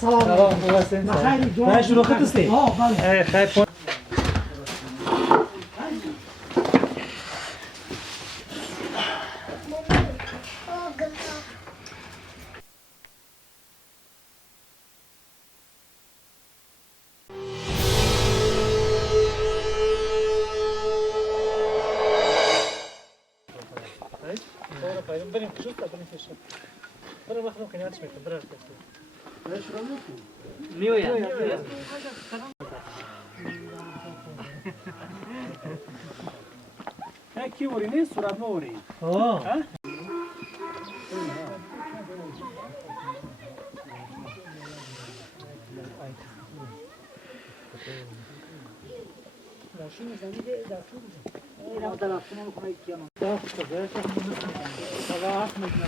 سلام خوبستین؟ من شروع خط هستی؟ بله خیلی بریم کشوت بریم کشوت بریم مخدوم کنیاتش میکنم برای کشوت میویا کی وری نیست صورت ما وری ماشین زمینه دستور اینا دلافون میکنه کیام دست بده صلاح میکنه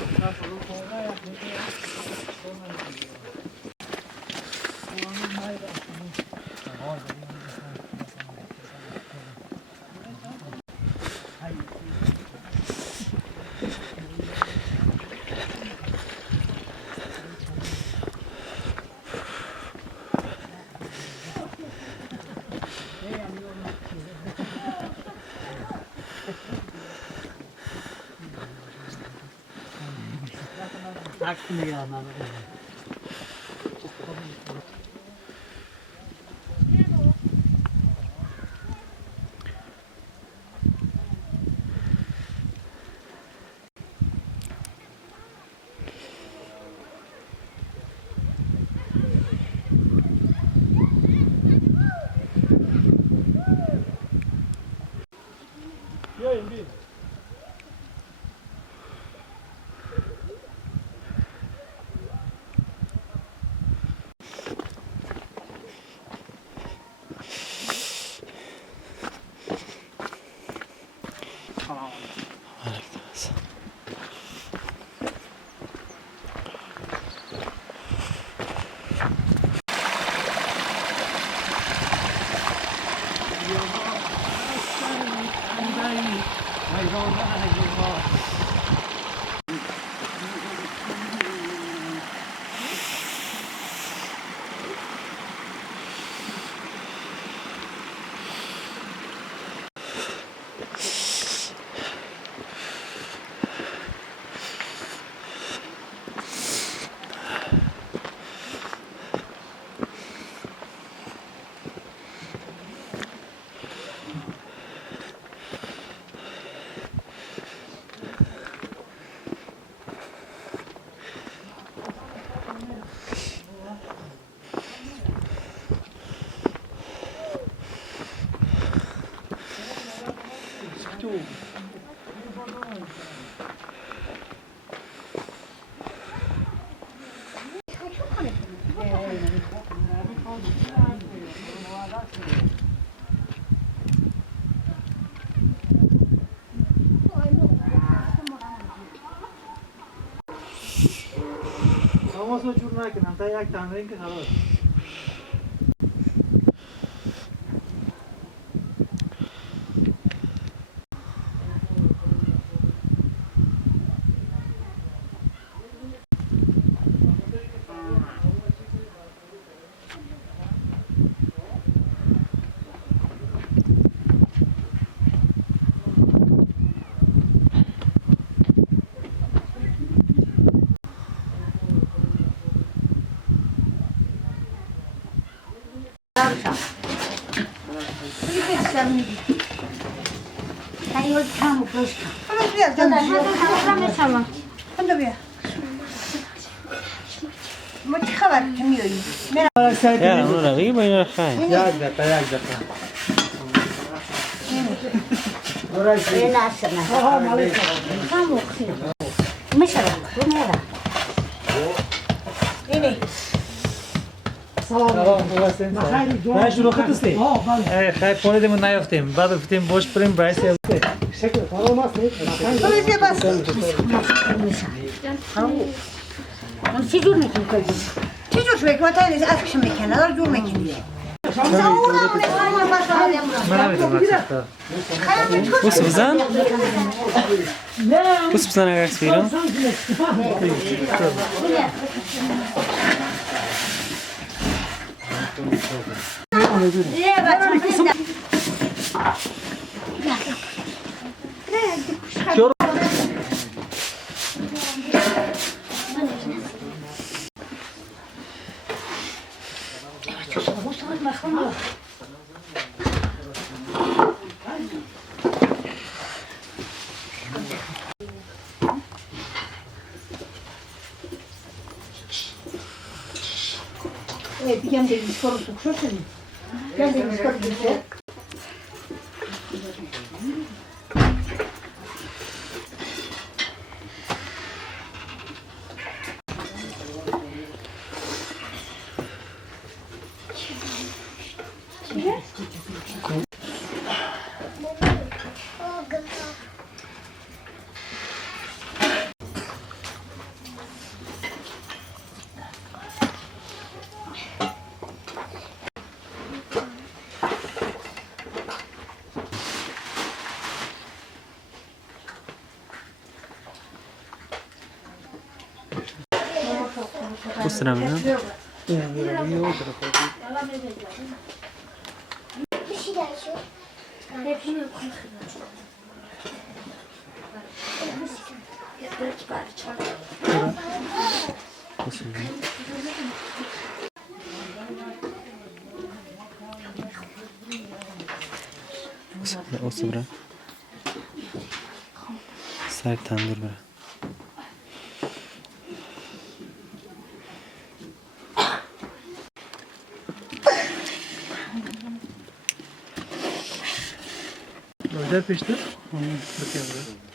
تماسو جور نکنم تا یک تمرین که خلاص ما چه خبر که میایی؟ یا اونو رقیب با این رخای یک دقیقه این اصلا هم خیلی میشه رو میره اینه سلام خوبستین؟ من شروع خط هستی؟ بله خیلی پونه دیمون نیافتیم بعد افتیم باش بریم برایسی شکل فرام هست بله بس من چی جور میکنی کنی؟ Çocuk şuraya vatandaş akşam mekanlar, dur mekanı. Bus bizan? Bus bizan agar sviram? Bir yan bir soru sokuyorsun. Yan bir soru sokuyorsun. Bus sıramda. O sıra. Sert tandır bura. Öyle pişti. Bakayım buraya.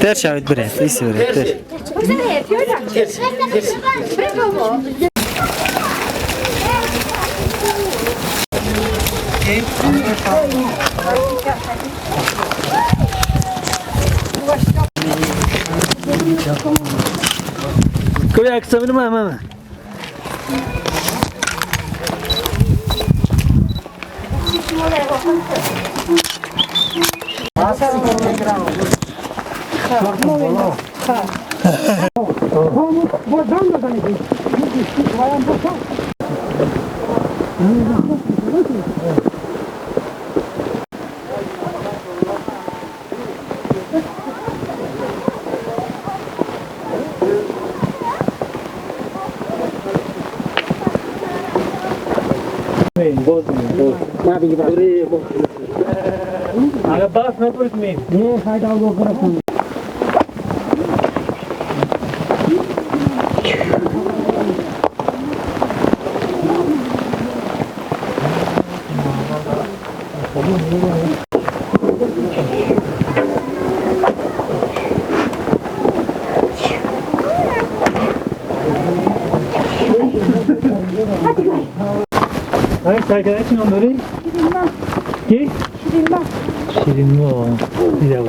Ter şahit bre, iyisi bre, ter. Koy aksamını mı ama? Agak bas ne yapıyorsun? Ne fayda olur? Hayır, Serkan için onları. Şirinler. Ki? Şirinler. Şirin mi o? Bir de bu.